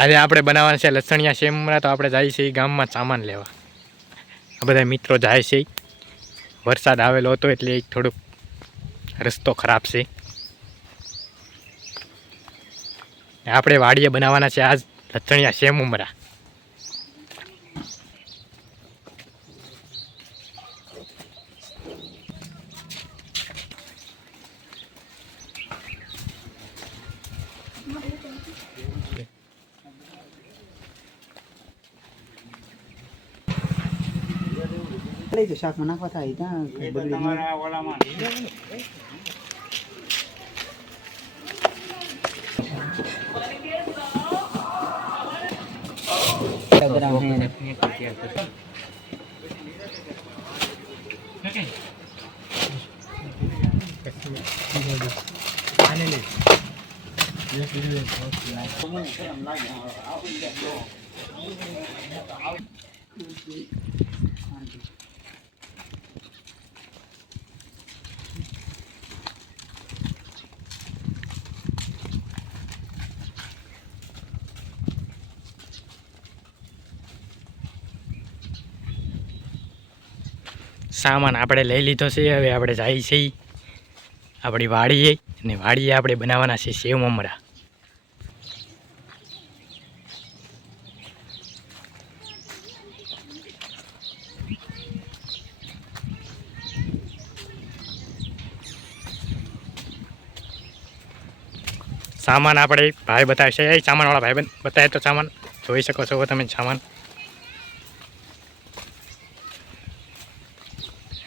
આજે આપણે બનાવવાના છે લસણિયા સેવ મમરા. તો આપણે જઈએ છીએ ગામમાં સામાન લેવા. આ બધા મિત્રો જાય છે. વરસાદ આવેલો હતો એટલે થોડુંક રસ્તો ખરાબ છે. આપણે વાડીએ બનાવવાના છે આજ લસણિયા સેવ મમરા. લઈ તો શાકમાં નાખવા થાય ત્યાં તમારા ઓલામાં સામાન આપણે લઈ લીધો છે. હવે આપણે જઈએ છીએ આપણી વાડીએ, અને વાડીએ આપણે બનાવવાના છે સેવ મમરા. સામાન આપણે ભાઈ બતાવશે. સામાનવાળા ભાઈ બતાવે તો સામાન જોઈ શકો છો તમે. સામાન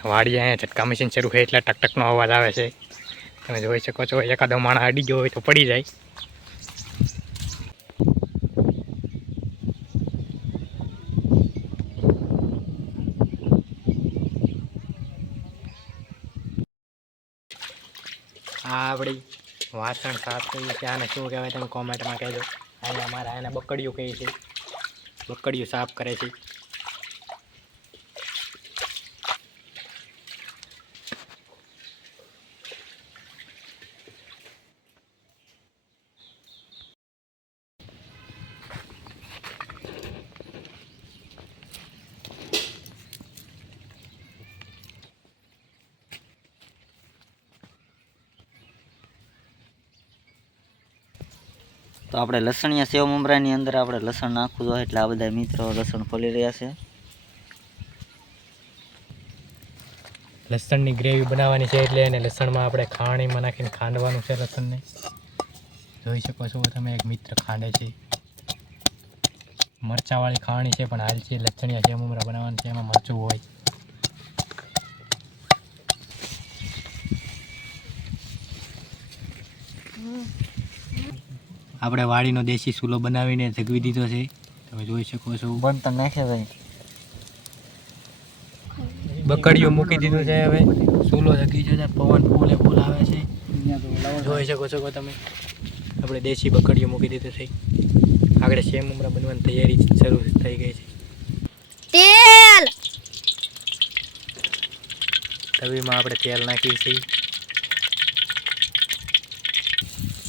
વાડી અહીંયા ઝટકા મશીન શરૂ છે એટલે ટકટકનો અવાજ આવે છે. તમે જોઈ શકો છો. એકાદો માણસ અડી ગયો હોય તો પડી જાય. આ આપણી વાસણ સાફ કરી છે. આને શું કહેવાય તમે કોમેન્ટમાં કહેજો. અહીંયા અમારા એને બકડીયું કહે છે. બકડીયું સાફ કરે છે. તો આપણે લસણિયા સેવ મમરાની અંદર આપણે લસણ નાખવું જોઈએ એટલે આ બધા મિત્રો લસણ ખોલી રહ્યા છે. લસણની ગ્રેવી બનાવવાની છે એટલે એને લસણમાં આપણે ખાણીમાં નાખીને ખાંડવાનું છે. લસણને જોઈ શકો છો તમે. એક મિત્ર ખાંડે છે. મરચાંવાળી ખાણી છે પણ હાલ છે લસણિયા સેવ મમરા બનાવવાનું છે. એમાં મરચું હોય. આપણે વાડીનો દેશી ચૂલો બનાવીને જગવી દીધો છે. તમે જોઈ શકો છો. બંધ તો નાખે ભાઈ. બકડીઓ મૂકી દીધું છે. હવે ચૂલો જગી છે. પવન ફૂલે ફૂલ આવે છે. જોઈ શકો છો તમે. આપણે દેશી બકડીઓ મૂકી દીધું છે. આગળ સેવ મમરા બનવાની તૈયારી શરૂ થઈ ગઈ છે. તેલ તવીમાં આપણે તેલ નાખીએ છીએ.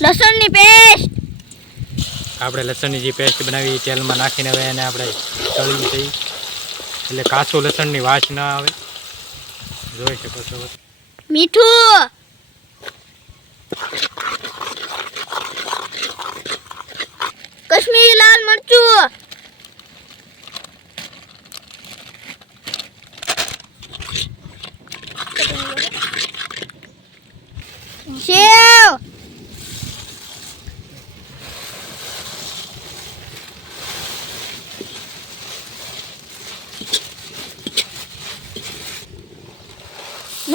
લસણની પેસ્ટ આપણે લસણની જે પેસ્ટ બનાવી તેલમાં નાખીને હવે એને આપણે તળીએ છીએ એટલે કાચું લસણની વાસ ના આવે. જોઈ શકો છો. મીઠું કશ્મીરી લાલ મરચું સેવ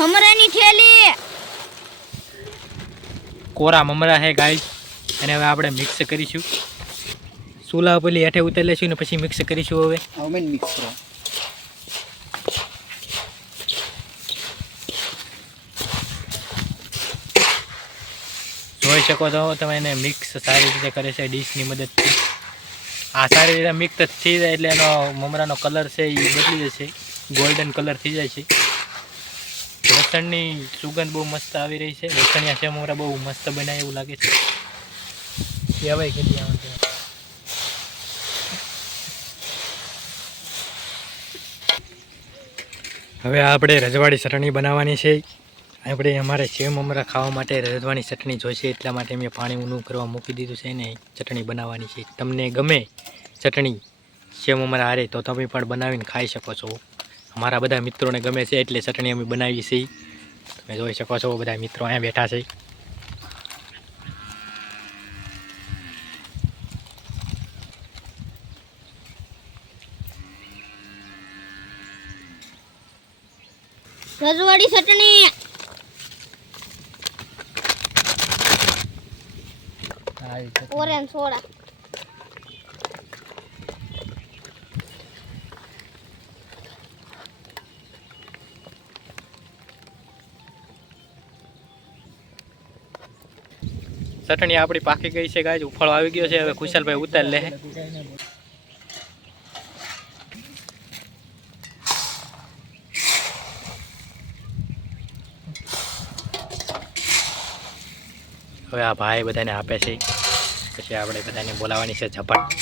મમરાની થેલી કોરા મમરા છે ગાઈસ. અને હવે આપણે મિક્સ કરીશું. ચૂલા પેલી હેઠે ઉતારી લઈશું ને પછી મિક્સ કરીશું. હવે મિક્સ કરો. જોઈ શકો છો તમે. એને મિક્સ સારી રીતે કરે છે ડીશની મદદથી. આ સારી રીતે મિક્સ થઈ જાય એટલે એનો મમરાનો કલર છે એ બદલી જશે. ગોલ્ડન કલર થઈ જાય છે. લસણની સુગંધ બહુ મસ્ત આવી રહી છે. લસણિયા સેવ મમરા બહુ મસ્ત બનાવે એવું લાગે છે. કહેવાય કેટલી આવે છે. હવે આપણે રજવાડી ચટણી બનાવવાની છે. આપણે અમારે સેવ મમરા ખાવા માટે રજવાડી ચટણી જોઈશે, એટલા માટે મેં પાણી ઊનું કરવા મૂકી દીધું છે ને ચટણી બનાવવાની છે. તમને ગમે ચટણી સેવ મમરા હારે તો તમે પણ બનાવીને ખાઈ શકો છો. અમારા બધા મિત્રોને ગમે છે એટલે ચટણી અમે બનાવી છે. તમે જોઈ શકો છો બધા મિત્રો અહીંયા બેઠા છે. રજવાડી ચટણી. Orange soda. ચટણી આપણી પાકી ગઈ છે ગાય, ઉફાળો આવી ગયો છે. હવે કુશાલભાઈ ઉતારી લે. હવે આ ભાઈ બધાને આપે છે, પછી આપણે બધાને બોલાવવાની છે ઝપટ.